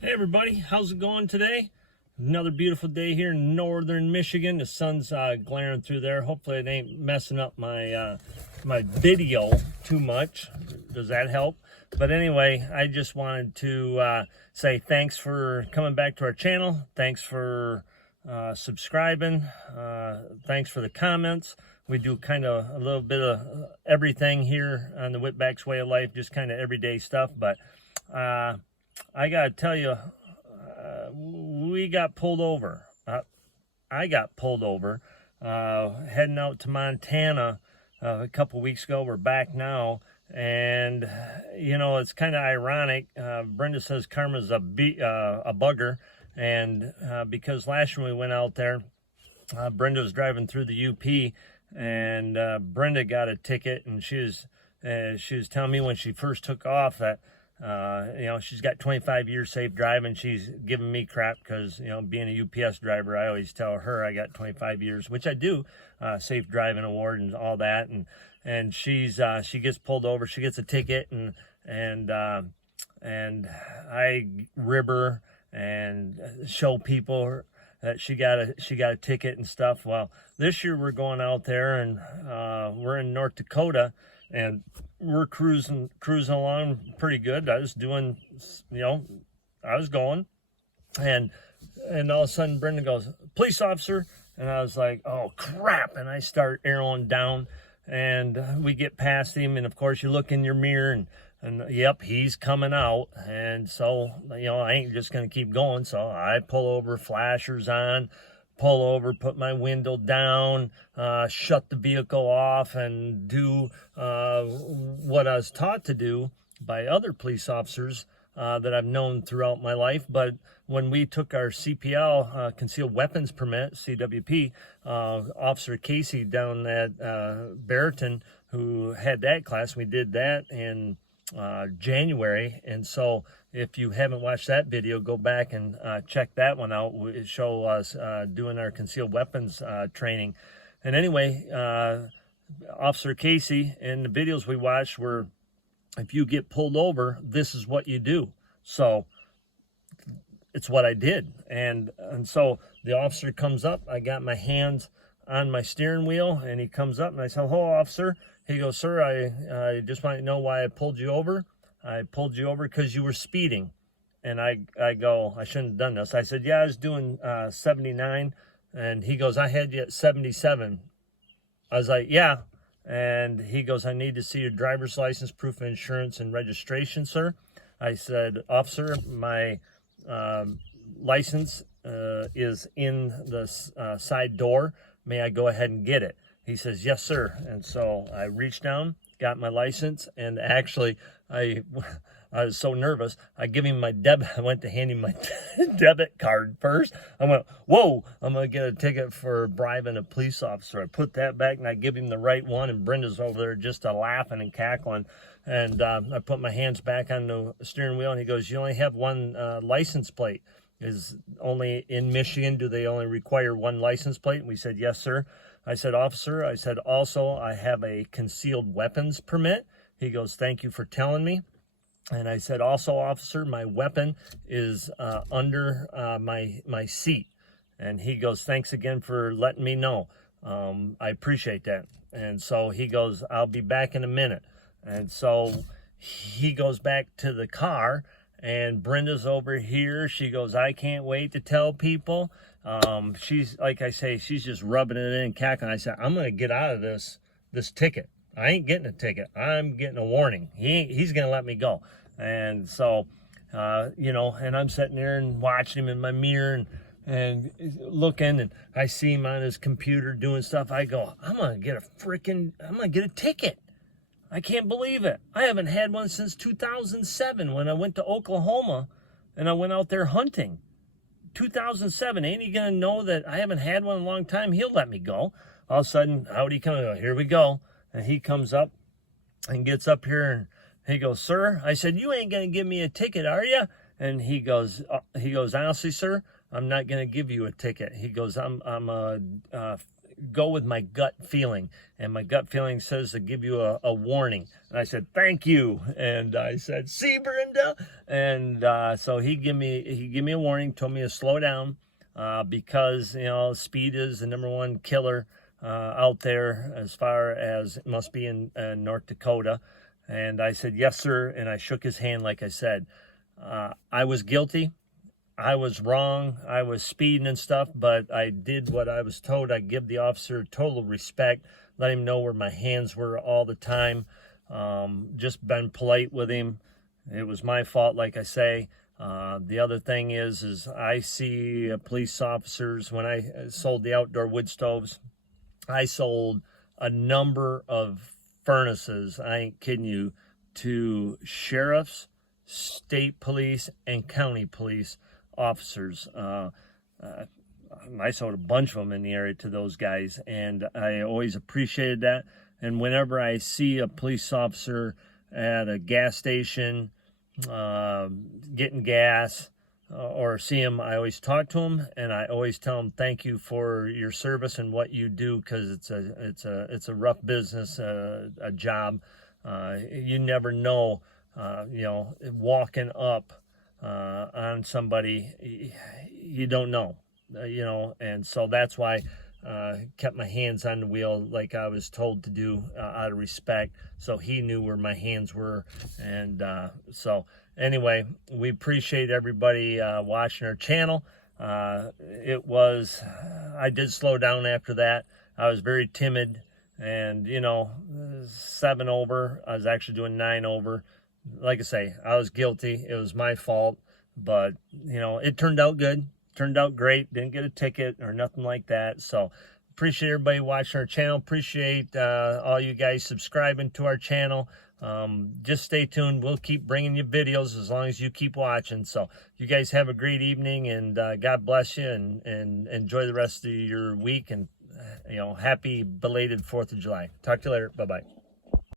Hey everybody, how's it going today? Another beautiful day here in northern Michigan. The sun's glaring through there. Hopefully it ain't messing up my video too much. Does that help? But anyway, I just wanted to say thanks for coming back to our channel. Thanks for subscribing. Thanks for the comments. We do kind of a little bit of everything here on the Whitback's Way of Life, just kind of everyday stuff. But I gotta tell you, we got pulled over. I got pulled over heading out to Montana a couple weeks ago. We're back now, and you know, it's kind of ironic. Brenda says karma's a bugger, and because last year when we went out there, Brenda was driving through the UP, and Brenda got a ticket, and she was telling me when she first took off that you know, she's got 25 years safe driving. She's giving me crap because, you know, being a UPS driver, I always tell her I got 25 years, which I do, safe driving award and all that. And she gets pulled over, she gets a ticket, and I rib her and show people that she got a ticket and stuff. Well, this year we're going out there, and we're in North Dakota, and we're cruising along pretty good. I was doing, you know, I was going, and all of a sudden Brendan goes, "Police officer," and I was like, "Oh crap!" And I start arrowing down, and we get past him, and of course you look in your mirror, and yep, he's coming out, and so, you know, I ain't just gonna keep going, so I pull over, flashers on, pull over, put my window down, shut the vehicle off, and do what I was taught to do by other police officers that I've known throughout my life. But when we took our CPL, Concealed Weapons Permit, CWP, Officer Cassy down at Barryton, who had that class, we did that in January. And so if you haven't watched that video, go back and check that one out. It show us doing our concealed weapons training. And anyway, Officer Cassy, and the videos we watched were, if you get pulled over, this is what you do. So it's what I did. And so the officer comes up, I got my hands on my steering wheel, and he comes up, and I said, "Hello, officer." He goes, "Sir, I just want to know why I pulled you over. I pulled you over because you were speeding." And I go, "I shouldn't have done this." I said, "Yeah, I was doing 79. And he goes, "I had you at 77. I was like, "Yeah." And he goes, "I need to see your driver's license, proof of insurance, and registration, sir." I said, "Officer, my license is in the side door. May I go ahead and get it?" He says, "Yes, sir." And so I reached down, got my license, and actually I was so nervous. I give him my debit. I went to hand him my debit card first. I went, "Whoa, I'm going to get a ticket for bribing a police officer." I put that back, and I give him the right one, and Brenda's over there just laughing and cackling. And I put my hands back on the steering wheel, and he goes, "You only have one license plate. Is only in Michigan, do they only require one license plate?" And we said, "Yes, sir." I said, "Officer," I said, "also, I have a concealed weapons permit." He goes, "Thank you for telling me." And I said, "Also, officer, my weapon is under my seat." And he goes, "Thanks again for letting me know. I appreciate that." And so he goes, "I'll be back in a minute." And so he goes back to the car, and Brenda's over here. She goes, "I can't wait to tell people." She's, like I say, she's just rubbing it in and cackling. I said, "I'm going to get out of this ticket. I ain't getting a ticket. I'm getting a warning. He's going to let me go." And so, you know, and I'm sitting there and watching him in my mirror and looking, and I see him on his computer doing stuff. I go, I'm going to get a ticket. I can't believe it. I haven't had one since 2007 when I went to Oklahoma and I went out there hunting. 2007. Ain't he going to know that I haven't had one in a long time? He'll let me go. All of a sudden, out he comes. Here we go. And he comes up and gets up here, and he goes, "Sir," I said, "you ain't going to give me a ticket, are you?" And he goes, "Honestly, sir, I'm not going to give you a ticket." He goes, I'm a go with my gut feeling, and my gut feeling says to give you a warning. And I said, thank you. And I said, see, Brenda. And so he gave me a warning, told me to slow down, because, you know, speed is the #1 killer out there, as far as it must be in North Dakota. And I said, yes, sir. And I shook his hand, like I said. I was guilty. I was wrong. I was speeding and stuff, but I did what I was told. I give the officer total respect, let him know where my hands were all the time. Just been polite with him. It was my fault, like I say. The other thing is I see police officers, when I sold the outdoor wood stoves, I sold a number of furnaces, I ain't kidding you, to sheriffs, state police, and county police officers. I sold a bunch of them in the area to those guys, and I always appreciated that. And whenever I see a police officer at a gas station getting gas, or see him, I always talk to him, and I always tell him thank you for your service and what you do, because it's a rough business, a job. You never know, you know, walking up on somebody, you don't know, you know, and so that's why kept my hands on the wheel like I was told to do, out of respect, so he knew where my hands were. And so anyway, we appreciate everybody watching our channel. I did slow down after that. I was very timid, and you know, 7 over, I was actually doing 9 over. Like I say, I was guilty. It was my fault, but you know, it turned out good. Turned out great. Didn't get a ticket or nothing like that. So appreciate everybody watching our channel. Appreciate all you guys subscribing to our channel. Just stay tuned. We'll keep bringing you videos as long as you keep watching. So you guys have a great evening, and God bless you, and enjoy the rest of your week, and you know, happy belated 4th of July. Talk to you later. Bye-bye.